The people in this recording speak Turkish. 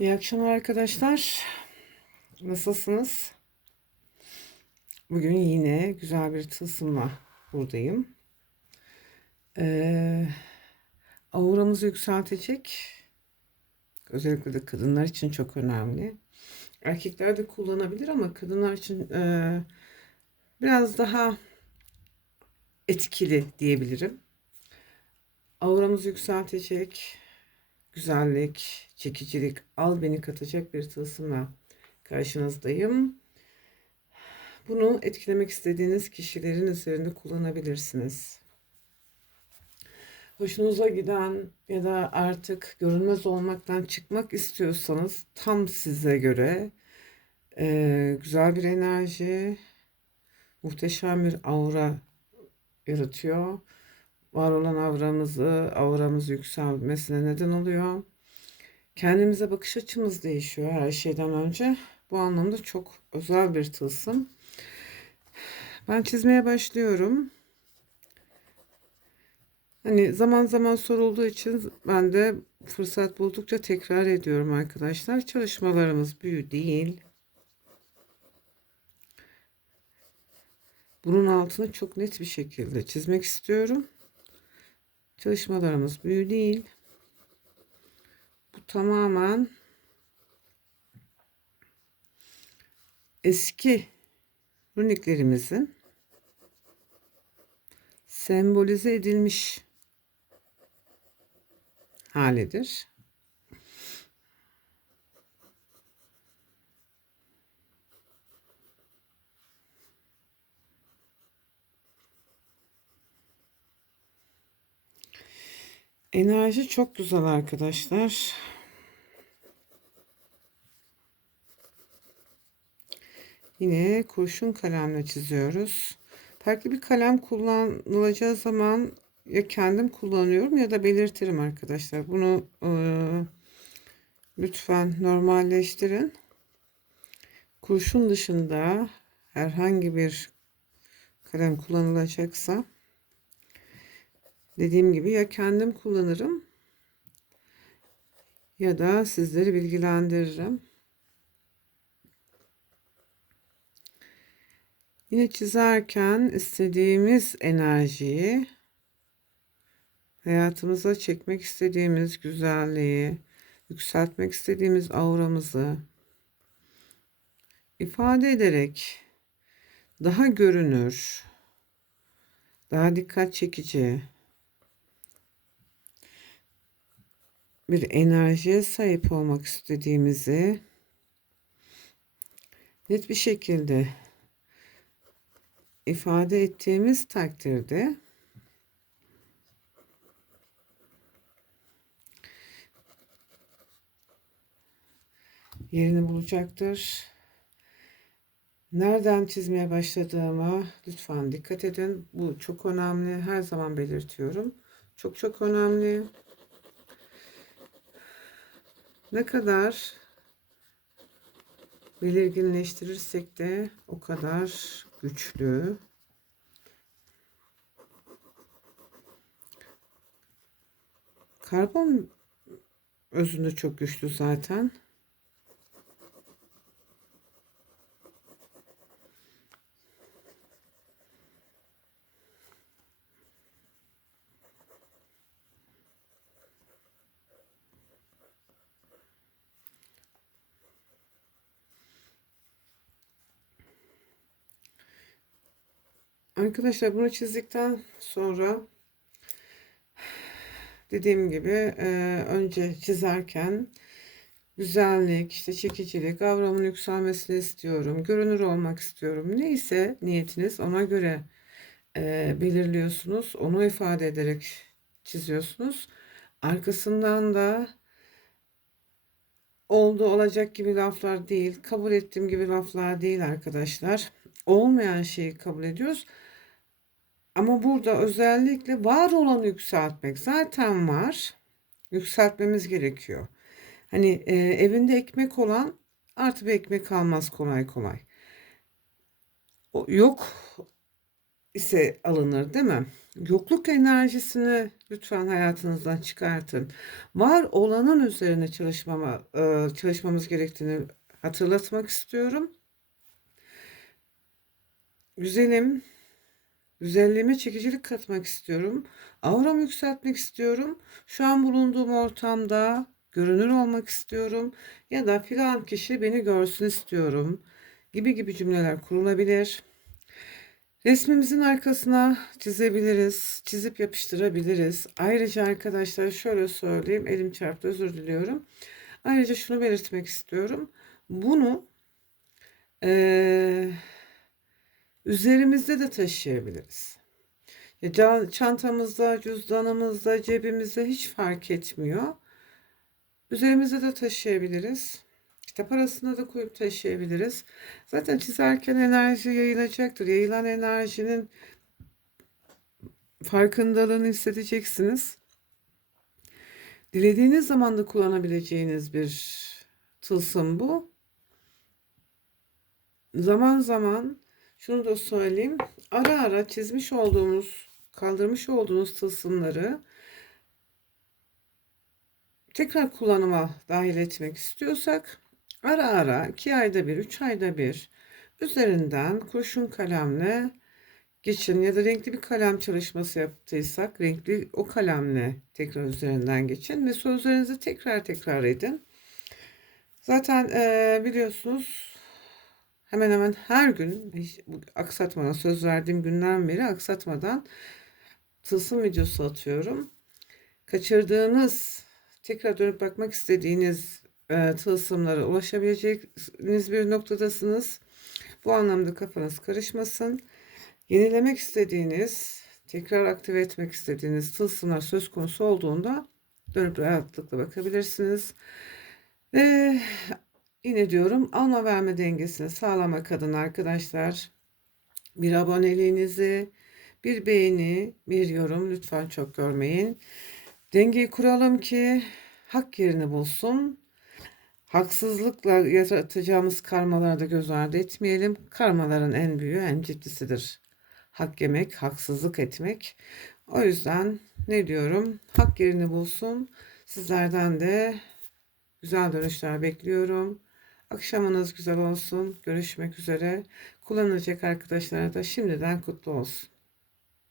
İyi akşamlar arkadaşlar. Nasılsınız? Bugün yine güzel bir tılsımla buradayım. Ee, auramızı yükseltecek. Özellikle de kadınlar için çok önemli. Erkekler de kullanabilir ama kadınlar için e, biraz daha etkili diyebilirim. Auramızı yükseltecek güzellik, çekicilik, al beni katacak bir tılsımla karşınızdayım. Bunu etkilemek istediğiniz kişilerin üzerinde kullanabilirsiniz. Hoşunuza giden ya da artık görünmez olmaktan çıkmak istiyorsanız tam size göre e, güzel bir enerji, muhteşem bir aura yaratıyor var olan avramızı, avramız yükselmesine neden oluyor. Kendimize bakış açımız değişiyor her şeyden önce. Bu anlamda çok özel bir tılsım. Ben çizmeye başlıyorum. Hani zaman zaman sorulduğu için ben de fırsat buldukça tekrar ediyorum arkadaşlar. Çalışmalarımız büyü değil. Bunun altını çok net bir şekilde çizmek istiyorum. Çalışmalarımız büyü değil. Bu tamamen eski runiklerimizin sembolize edilmiş halidir. Enerji çok güzel arkadaşlar. Yine kurşun kalemle çiziyoruz. Farklı bir kalem kullanılacağı zaman ya kendim kullanıyorum ya da belirtirim arkadaşlar. Bunu e, lütfen normalleştirin. Kurşun dışında herhangi bir kalem kullanılacaksa Dediğim gibi ya kendim kullanırım ya da sizleri bilgilendiririm. Yine çizerken istediğimiz enerjiyi hayatımıza çekmek istediğimiz güzelliği, yükseltmek istediğimiz auramızı ifade ederek daha görünür, daha dikkat çekici, bir enerjiye sahip olmak istediğimizi net bir şekilde ifade ettiğimiz takdirde yerini bulacaktır. Nereden çizmeye başladığıma lütfen dikkat edin. Bu çok önemli. Her zaman belirtiyorum. Çok çok önemli. Ne kadar belirginleştirirsek de o kadar güçlü. Karbon özünde çok güçlü zaten. Arkadaşlar bunu çizdikten sonra dediğim gibi e, önce çizerken güzellik, işte çekicilik, avramın yükselmesini istiyorum, görünür olmak istiyorum. Neyse niyetiniz ona göre e, belirliyorsunuz. Onu ifade ederek çiziyorsunuz. Arkasından da oldu olacak gibi laflar değil, kabul ettiğim gibi laflar değil arkadaşlar. Olmayan şeyi kabul ediyoruz. Ama burada özellikle var olanı yükseltmek zaten var. Yükseltmemiz gerekiyor. Hani e, evinde ekmek olan artı bir ekmek almaz kolay kolay. O, yok ise alınır değil mi? Yokluk enerjisini lütfen hayatınızdan çıkartın. Var olanın üzerine çalışmama, e, çalışmamız gerektiğini hatırlatmak istiyorum. Güzelim, güzelliğime çekicilik katmak istiyorum. Auramı yükseltmek istiyorum. Şu an bulunduğum ortamda görünür olmak istiyorum. Ya da filan kişi beni görsün istiyorum. Gibi gibi cümleler kurulabilir. Resmimizin arkasına çizebiliriz, çizip yapıştırabiliriz. Ayrıca arkadaşlar şöyle söyleyeyim, elim çarptı özür diliyorum. Ayrıca şunu belirtmek istiyorum. Bunu eee, üzerimizde de taşıyabiliriz. Çantamızda, cüzdanımızda, cebimizde hiç fark etmiyor. Üzerimizde de taşıyabiliriz. Kitap arasında da koyup taşıyabiliriz. Zaten çizerken enerji yayılacaktır. Yayılan enerjinin farkındalığını hissedeceksiniz. Dilediğiniz zaman da kullanabileceğiniz bir tılsım bu. Zaman zaman şunu da söyleyeyim. Ara ara çizmiş olduğunuz, kaldırmış olduğunuz tılsımları tekrar kullanıma dahil etmek istiyorsak ara ara 2 ayda bir, 3 ayda bir üzerinden kurşun kalemle geçin ya da renkli bir kalem çalışması yaptıysak renkli o kalemle tekrar üzerinden geçin ve sözlerinizi tekrar tekrar edin. Zaten e, biliyorsunuz hemen hemen her gün hiç aksatmadan söz verdiğim günden beri aksatmadan tılsım videosu atıyorum. Kaçırdığınız tekrar dönüp bakmak istediğiniz e, tılsımlara ulaşabileceğiniz bir noktadasınız. Bu anlamda kafanız karışmasın. Yenilemek istediğiniz, tekrar aktive etmek istediğiniz tılsımlar söz konusu olduğunda dönüp rahatlıkla bakabilirsiniz. Ve yine diyorum alma verme dengesini sağlamak adına arkadaşlar bir aboneliğinizi, bir beğeni, bir yorum lütfen çok görmeyin. Dengeyi kuralım ki hak yerini bulsun. Haksızlıkla yaratacağımız karmaları da göz ardı etmeyelim. Karmaların en büyüğü, en ciddisidir. Hak yemek, haksızlık etmek. O yüzden ne diyorum? Hak yerini bulsun. Sizlerden de güzel dönüşler bekliyorum. Akşamınız güzel olsun. Görüşmek üzere. Kullanacak arkadaşlara da şimdiden kutlu olsun.